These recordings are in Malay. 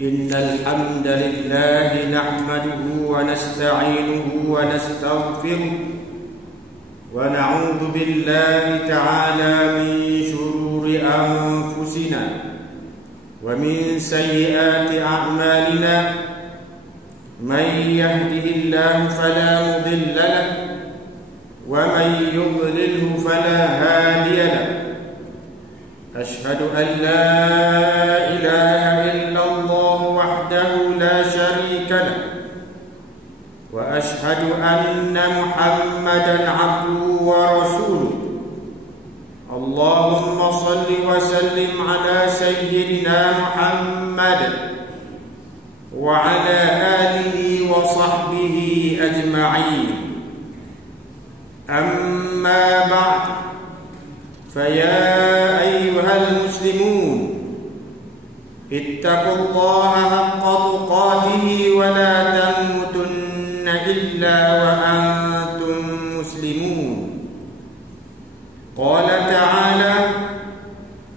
إن الحمد لله نحمده ونستعينه ونستغفره ونعوذ بالله تعالى من شرور أنفسنا ومن سيئات أعمالنا من يهده الله فلا مضل له ومن يضلله فلا هادي له أشهد أن لا إله إلا الله وحده لا شريك له وأشهد أن محمدا عبده ورسوله اللهم صل وسلم على سيدنا محمد وعلى آله وصحبه أجمعين أما بعد فيا أيها المسلمون اتقوا الله حق تقاته ولا تموتن إلا وأنتم مسلمون قال تعالى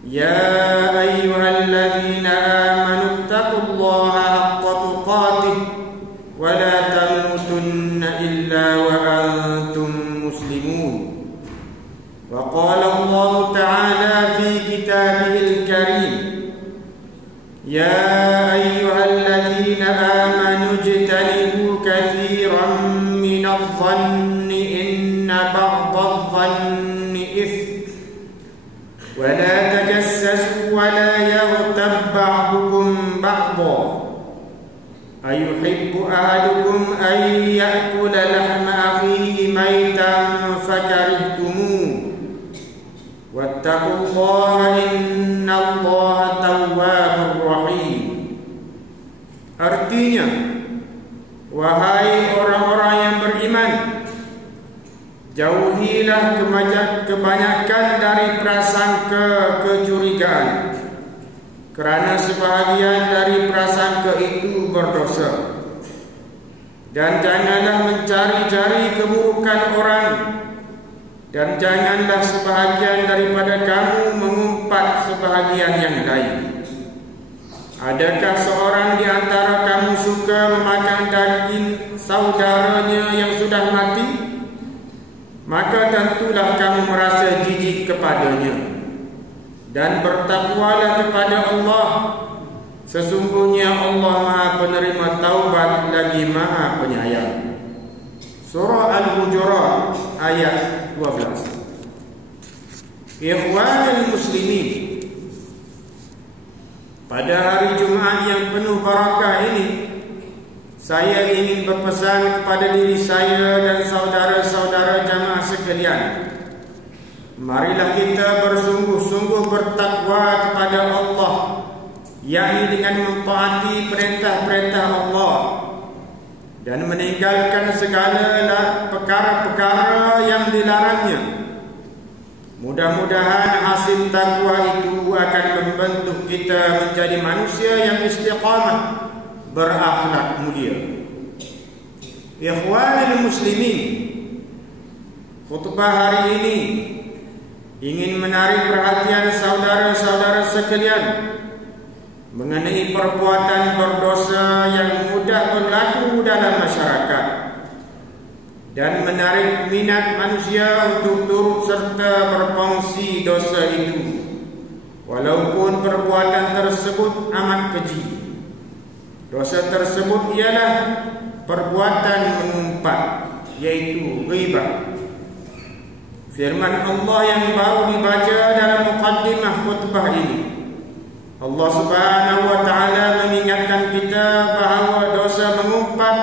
يا أيها الذين آمنوا اتقوا الله حق تقاته ولا تموتن إلا وأنتم مسلمون وقال الله تعالى في كتابه الكريم يا أيها الذين آمنوا اجتنبوا كثيرا من الظن إن بعض الظن إثم ولا تجسسوا ولا يغتب بعضكم بعضا أيحب أحدكم أن يأكل لحم أخيه ميتا فكرهتموه واتقوا الله إن الله تواب rahim. Artinya, wahai orang-orang yang beriman, jauhilah kebanyakan dari prasangka kecurigaan, kerana sebahagian dari prasangka itu berdosa. Dan janganlah mencari-cari keburukan orang, dan janganlah sebahagian daripada kamu mengumpat sebahagian yang lain. Adakah seorang di antara kamu suka memakan daging saudaranya yang sudah mati? Maka tentulah kamu merasa jijik kepadanya. Dan bertakwalah kepada Allah. Sesungguhnya Allah Maha Penerima Taubat lagi Maha Penyayang. Surah Al-Hujurat ayat 12. Ikhwanul muslimin, pada hari Jumaat yang penuh barakah ini, saya ingin berpesan kepada diri saya dan saudara-saudara jamaah sekalian. Marilah kita bersungguh-sungguh bertakwa kepada Allah, yakni dengan mentaati perintah-perintah Allah dan meninggalkan segala perkara-perkara yang dilarangnya. Mudah-mudahan hasil takwa itu akan membentuk kita menjadi manusia yang istiqamah, berakhlak mulia. Ikhwanul muslimin, khutbah hari ini ingin menarik perhatian saudara-saudara sekalian mengenai perbuatan berdosa yang mudah berlaku dalam masyarakat dan menarik minat manusia untuk turut serta berkongsi dosa itu, walaupun perbuatan tersebut amat keji. Dosa tersebut ialah perbuatan mengumpat, yaitu ghibah. Firman Allah yang baru dibaca dalam muqaddimah khutbah ini, Allah Subhanahu wa taala mengingatkan kita bahawa dosa mengumpat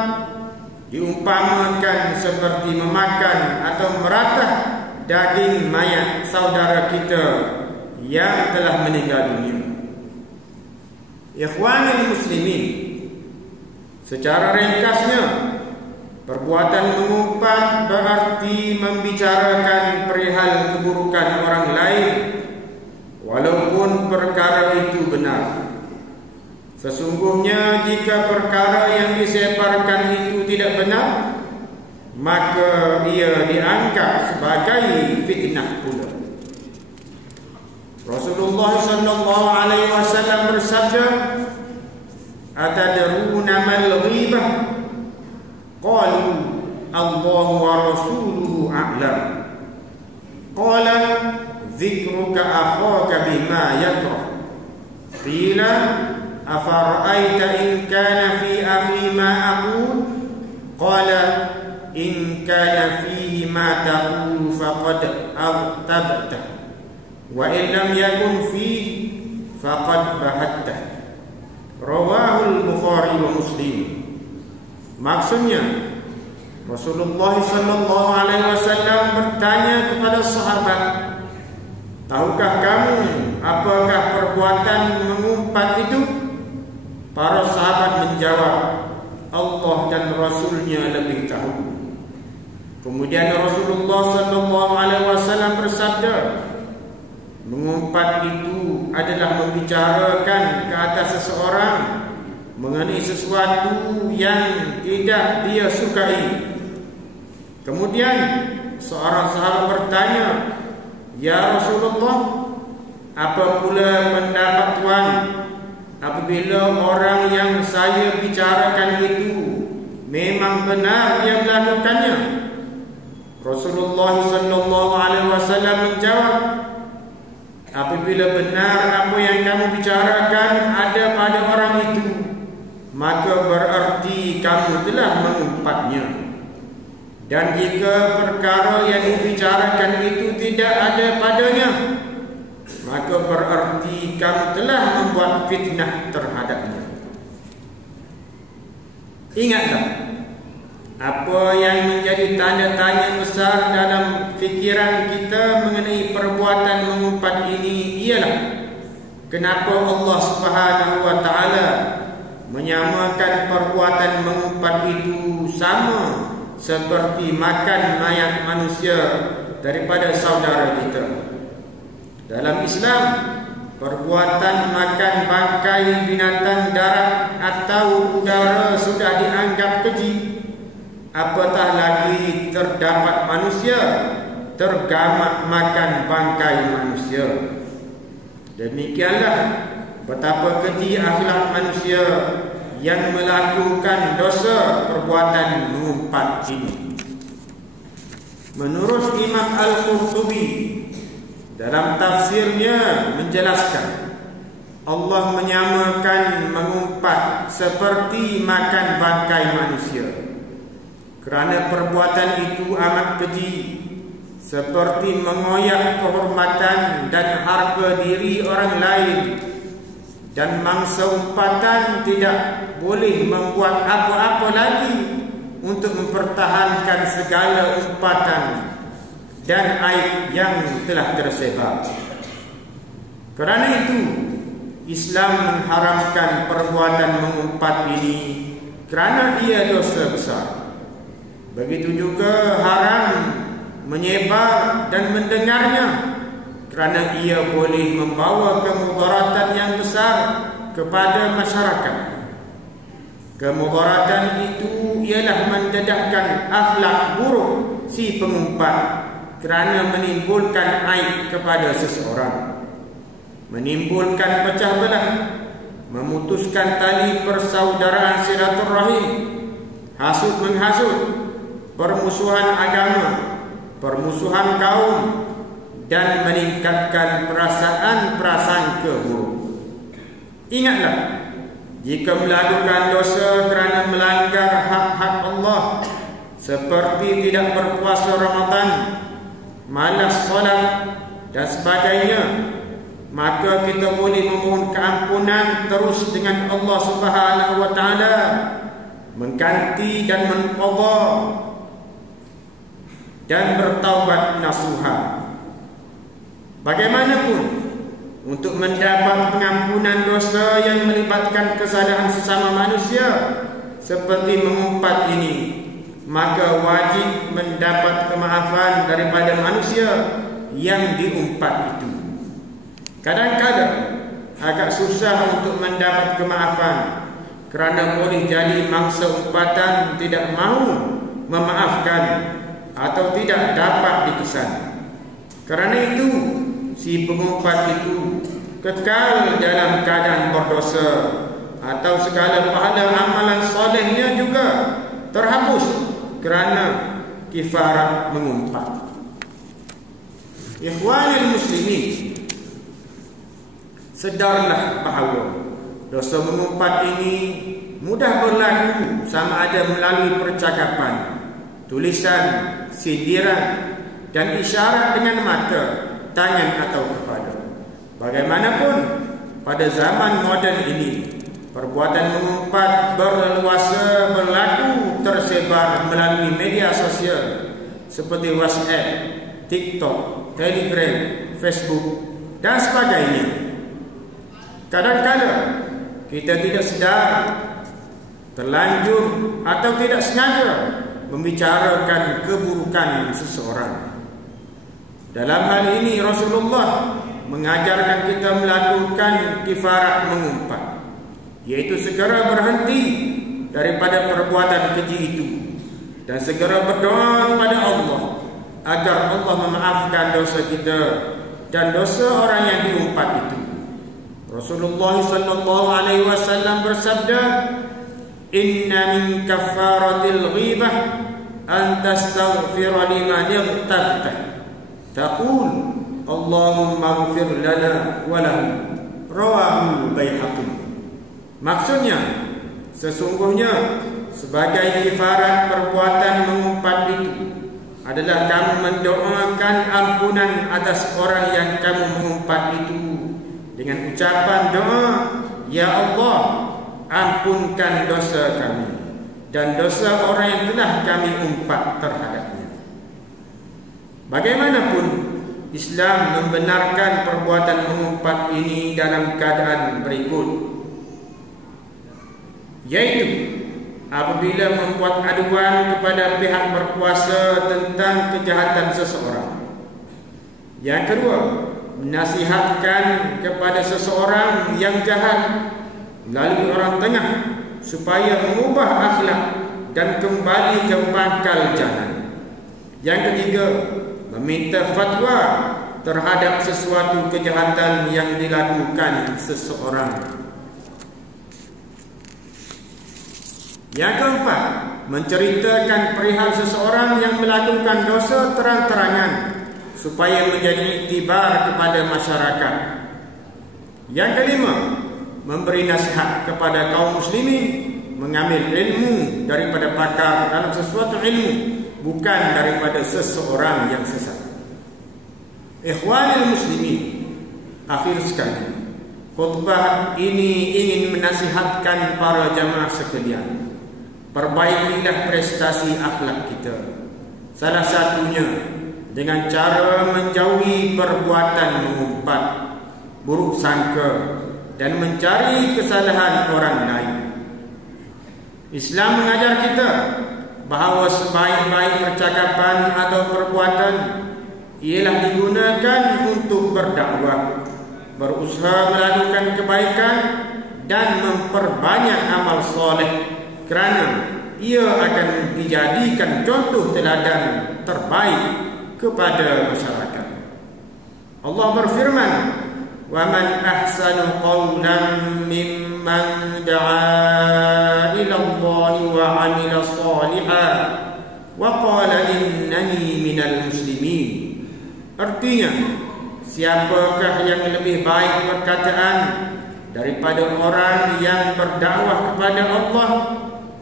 diumpamakan seperti memakan atau meratah daging mayat saudara kita yang telah meninggal dunia. Ikhwanul muslimin, secara ringkasnya, perbuatan mengumpat berarti membicarakan perihal keburukan orang lain, walaupun perkara itu benar. Sesungguhnya jika perkara yang disebarkan itu tidak benar, maka ia dianggap sebagai fitnah pula. Rasulullah sallallahu alaihi wasallam bersabda, atadruna mal ghibah? Qalu Allahu wa rasuluhu a'lam. Qala dzikruka akhaka bima yakrah. Qila afara'aita in kana fi akhi ma aqul? Qala in kana fihi ma taqulu faqad agtabta wa in lam yakun fihi faqad bahatta. Rawahul Bukhari wa Muslim. Maksudnya Rasulullah sallallahu alaihi wasallam bertanya kepada sahabat, tahukah kamu apakah perbuatan mengumpat itu? Para sahabat menjawab, Allah dan Rasulnya lebih tahu. Kemudian Rasulullah sallallahu alaihi wasallam bersabda, mengumpat itu adalah membicarakan ke atas seseorang mengenai sesuatu yang tidak dia sukai. Kemudian seorang sahabat bertanya, ya Rasulullah, apa pula pendapat Tuan apabila orang yang saya bicarakan itu memang benar dia melakukannya? Rasulullah sallallahu alaihi wasallam menjawab, apabila benar apa yang kamu bicarakan ada pada orang itu, maka berarti kamu telah mengumpatnya. Dan jika perkara yang dibicarakan itu tidak ada padanya, maka berarti kamu telah membuat fitnah terhadapnya. Ingatlah, apa yang menjadi tanda tanya besar dalam fikiran kita mengenai perbuatan mengumpat ini ialah kenapa Allah Subhanahu wa taala menyamakan perbuatan mengumpat itu sama seperti makan mayat manusia daripada saudara kita. Dalam Islam, perbuatan makan bangkai binatang darat atau udara sudah dianggap keji, apatah lagi terdapat manusia tergamak makan bangkai manusia. Demikianlah betapa keji akhlak manusia yang melakukan dosa perbuatan mengumpat ini. Menurut Imam Al-Qurtubi dalam tafsirnya menjelaskan, Allah menyamakan mengumpat seperti makan bangkai manusia kerana perbuatan itu amat keji, seperti mengoyak kehormatan dan harga diri orang lain. Dan mangsa umpatan tidak boleh membuat apa-apa lagi untuk mempertahankan segala umpatan dan aib yang telah tersebar. Kerana itu, Islam mengharamkan perbuatan mengumpat ini kerana ia dosa besar. Begitu juga haram menyebar dan mendengarnya kerana ia boleh membawa kemudaratan yang besar kepada masyarakat. Kemudaratan itu ialah mendedahkan akhlak buruk si pengumpat kerana menimbulkan aib kepada seseorang, menimbulkan pecah belah, memutuskan tali persaudaraan silaturahim, hasud menghasut, permusuhan agama, permusuhan kaum, dan meningkatkan perasaan prasangka buruk. Ingatlah, jika melakukan dosa kerana melanggar hak-hak Allah, seperti tidak berpuasa Ramadan, malas solat dan sebagainya, maka kita boleh memohon keampunan terus dengan Allah Subhanahu wa taala, mengganti dan menqadha dan bertaubat nasuha. Bagaimanapun, untuk mendapat pengampunan dosa yang melibatkan kesalahan sesama manusia seperti mengumpat ini, maka wajib mendapat kemaafan daripada manusia yang diumpat itu. Kadang-kadang agak susah untuk mendapat kemaafan kerana boleh jadi mangsa umpatan tidak mahu memaafkan atau tidak dapat dikesan. Kerana itu, si pengumpat itu kekal dalam keadaan berdosa atau segala pahala amalan solehnya juga terhapus kerana kifarat mengumpat. Ikhwanil muslimin, sedarlah bahawa dosa mengumpat ini mudah berlaku sama ada melalui percakapan, tulisan, sindiran dan isyarat dengan mata, tangan atau kepala. Bagaimanapun pada zaman moden ini, perbuatan mengumpat berleluasa berlaku tersebar melalui media sosial seperti WhatsApp, TikTok, Telegram, Facebook dan sebagainya. Kadang-kadang kita tidak sedar, terlanjur atau tidak sengaja membicarakan keburukan seseorang. Dalam hal ini Rasulullah mengajarkan kita melakukan kifarat mengumpat, yaitu segera berhenti daripada perbuatan keji itu dan segera berdoa kepada Allah agar Allah memaafkan dosa kita dan dosa orang yang diumpat itu. Rasulullah sallallahu alaihi wasallam bersabda, "Inna min kaffaratil ghibah an tastaghfira liman ightabta, taqul Allahumma ighfir lana wa lahu." Rawahu Baihaqi. Maksudnya, sesungguhnya sebagai kifarat perbuatan mengumpat itu adalah kamu mendoakan ampunan atas orang yang kamu mengumpat itu dengan ucapan doa, "Ya Allah, ampunkan dosa kami dan dosa orang yang telah kami umpat terhadapnya." Bagaimanapun, Islam membenarkan perbuatan mengumpat ini dalam keadaan berikut, yaitu apabila membuat aduan kepada pihak berkuasa tentang kejahatan seseorang. Yang kedua, menasihatkan kepada seseorang yang jahat melalui orang tengah supaya mengubah akhlak dan kembali ke pangkal jalan. Yang ketiga, meminta fatwa terhadap sesuatu kejahatan yang dilakukan seseorang. Yang keempat, menceritakan perihal seseorang yang melakukan dosa terang-terangan supaya menjadi iktibar kepada masyarakat. Yang kelima, memberi nasihat kepada kaum muslimin mengambil ilmu daripada pakar dalam sesuatu ilmu, bukan daripada seseorang yang sesat. Ikhwanil muslimin, akhir sekali, khutbah ini ingin menasihatkan para jamaah sekalian, perbaikilah prestasi akhlak kita. Salah satunya dengan cara menjauhi perbuatan mengumpat, buruk sangka dan mencari kesalahan orang lain. Islam mengajar kita bahawa sebaik-baik percakapan atau perbuatan ialah digunakan untuk berdakwah, berusaha melakukan kebaikan dan memperbanyak amal soleh, kerana ia akan dijadikan contoh teladan terbaik kepada masyarakat. Allah berfirman, "Wa man ahsanu qawlan mimman da'a ila Allah wa 'amila shalihan wa qala innani minal muslimin." Artinya, siapakah yang lebih baik perkataan daripada orang yang berdakwah kepada Allah,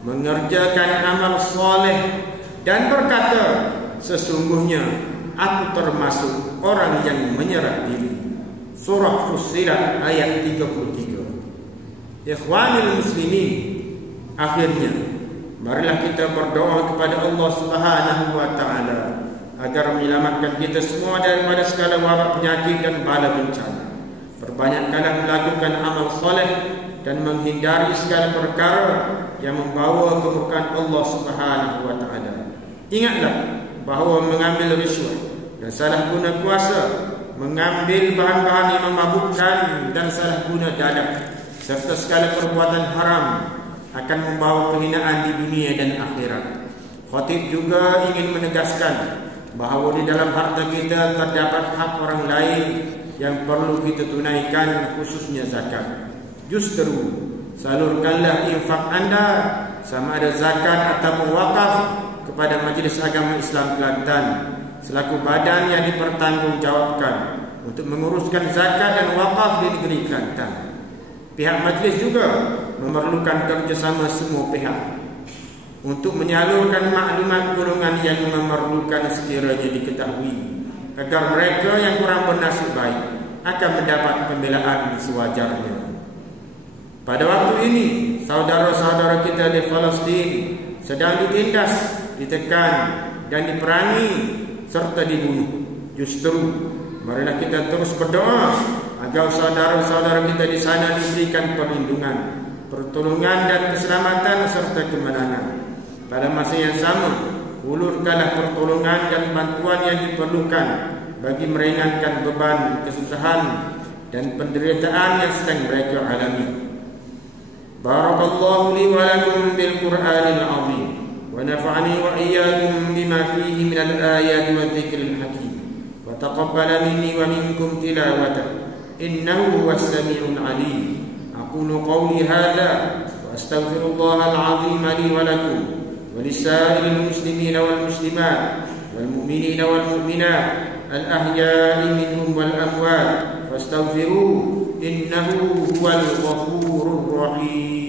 mengerjakan amal soleh dan berkata, "Sesungguhnya aku termasuk orang yang menyerah diri." Surah Fussilat ayat 33. Ikhwanil muslimin, akhirnya marilah kita berdoa kepada Allah Subhanahu wa taala agar menyelamatkan kita semua daripada segala wabak penyakit dan bala bencana. Perbanyakkanlah melakukan amal soleh dan menghindari segala perkara yang membawa kemurkaan Allah Subhanahu wa taala. Ingatlah bahawa mengambil rishwat dan salah guna kuasa, mengambil bahan-bahan yang memabukkan dan salah guna dadah, serta segala perbuatan haram akan membawa kehinaan di dunia dan akhirat. Khatib juga ingin menegaskan bahawa di dalam harta kita terdapat hak orang lain yang perlu kita tunaikan, khususnya zakat. Justru salurkanlah infak anda, sama ada zakat ataupun wakaf, kepada Majlis Agama Islam Kelantan selaku badan yang dipertanggungjawabkan untuk menguruskan zakat dan wakaf di negeri Kelantan. Pihak majlis juga memerlukan kerjasama semua pihak untuk menyalurkan maklumat golongan yang memerlukan sekiranya diketahui, agar mereka yang kurang bernasib baik akan mendapat pembelaan sewajarnya. Pada waktu ini, saudara-saudara kita di Palestin sedang ditindas, ditekan dan diperangi serta dibunuh. Justru marilah kita terus berdoa agar saudara-saudara kita di sana diberikan perlindungan, pertolongan dan keselamatan serta kemenangan. Pada masa yang sama, ulurkanlah pertolongan dan bantuan yang diperlukan bagi meringankan beban kesusahan dan penderitaan yang sedang mereka alami. Barakallahu li wa lakum bil Qur'anil azim wa nafa'ani wa iyyakum bima fihi min al-ayati wadh-dhikril hakim wa taqabbala minni wa minkum tilawatahu innahu huwas samiul alim. Aqulu qawli hadha wa astaghfirullahal azim li wa lakum wa lisa'iril muslimina wal muslimat wal mu'minina wal mu'minat al-ahya'i minhum wal amwat fastaghfiruhu innahu huwal ghafurur rahim.